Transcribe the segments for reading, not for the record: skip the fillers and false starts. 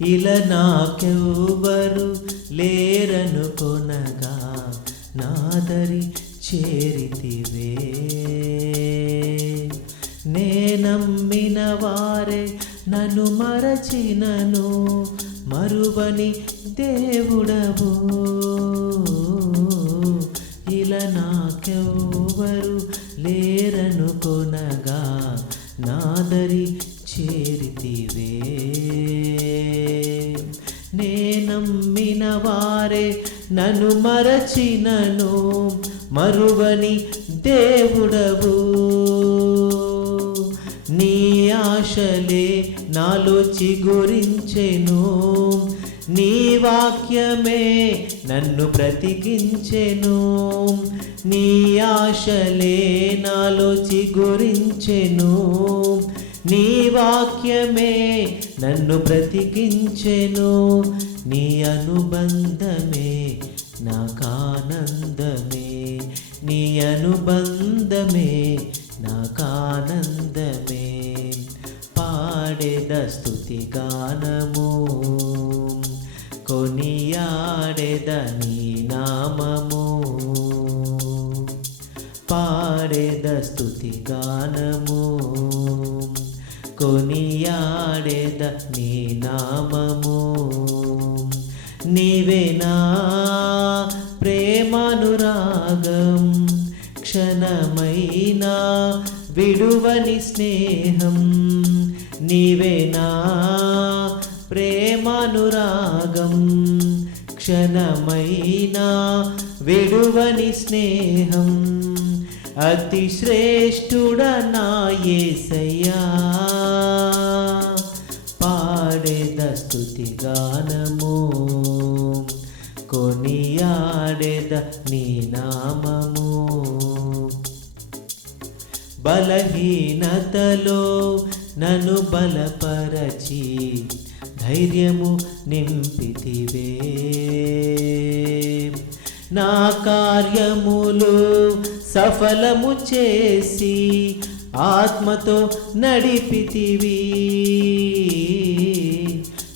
ఇలా నాకెవ్వరు లేరను కొనగా నాదరి చేరితివే. నే నమ్మిన వారే నన్ను మరచినను మరువని దేవుడవు. ఇలా నాకెవ్వరు లేరను కొనగా నాదరి చేరితివే. నే నమ్మిన వారే నన్ను మరచినను మరువని దేవుడవు. నీ ఆశలే నాలో చిగురించెను, నీ వాక్యమే నన్ను బ్రతికించెను. నీ ఆశలే నాలో చిగురించెను, నీ వాక్యమే నన్ను బ్రతికించెను. నీ అనుబంధమే నాకానందమే, నీ అనుబంధమే నాకానందమే. పాడెద స్తుతి గానము, కొనియాడెద నీ నామము. పాడెద స్తుతి గానము, కొనియాడెద నీ నామము. నీవే నా ప్రేమానురాగం, క్షణమైనా విడువని స్నేహం. నీవే నా ప్రేమానురాగం, క్షణమైనా విడువని స్నేహం. అతి శ్రేష్ఠుడ నా యేసయ్యా, పాడెద స్తుతి గానము, కొనియాడెద నీ నామము. బలహీనతలో నన్ను బలపరచి ధైర్యము నింపితివే. నా కార్యములు సఫలము చేసి ఆత్మతో నడిపితివి.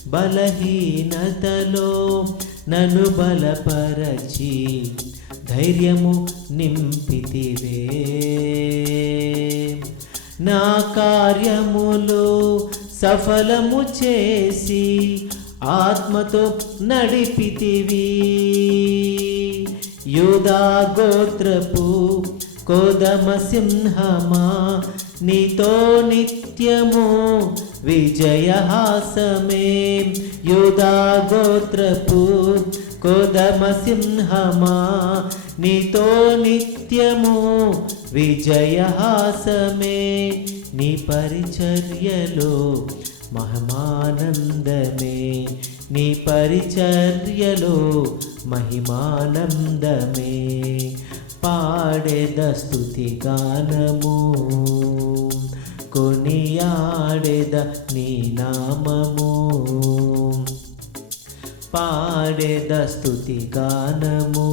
బలహీనతలో నన్ను బలపరచి ధైర్యము నింపితివే. నా కార్యములు సఫలము చేసి ఆత్మతో నడిపితివి. యూదా గోత్రపు కోదమ సింహమా, నీతో నిత్యము విజయహాసమే. యూదా గోత్రపు కోదమ సింహమా, నీతో నిత్యము విజయహాసమే. నీ పరిచర్యలో మహిమానందమే, నీ పరిచర్యలో మహిమానందమే. పాడెద స్తుతి గానము, కొనియాడెద నీ నామము. పాడెద స్తుతి గానము,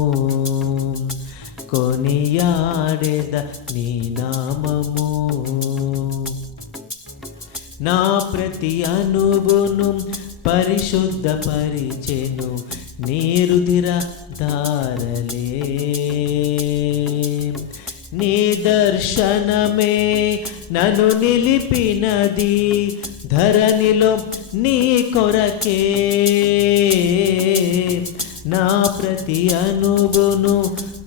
కొనియాడెద నీ నామము. నా ప్రతి అణువును పరిశుద్ధపరిచెను నీ రుధిర ధారలే. నీ దర్శనమే నన్ను నిలిపినది ధరణిలో నీ కొరకే. నా ప్రతి అణువును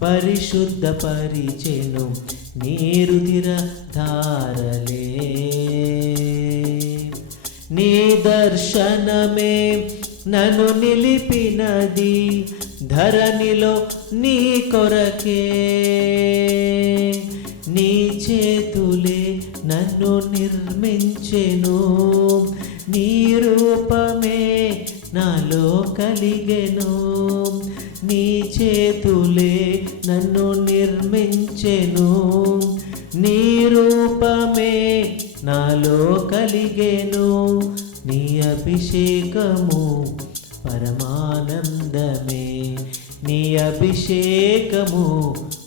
పరిశుద్ధపరిచెను నీ రుధిర ధారలే. నీ దర్శనమే నన్ను నిలిపినది ధరణిలో నీ కొరకే. నీ చేతులే నన్ను నిర్మించెను, నీ రూపమే నాలో కలిగెను. నీ చేతులే నన్ను నిర్మించెను, నీ రూపమే నాలో కలిగెను. నీ అభిషేకము పరమానందమే, నీ అభిషేకము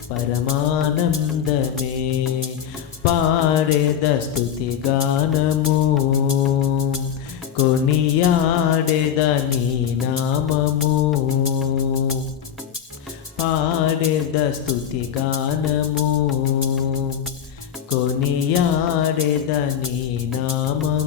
పరమానందమే. పాడెద స్తుతి గానము, కొనియాడెద నీ నామము, పాడెద స్తుతి గానము, కొనియాడెద నీ నామము.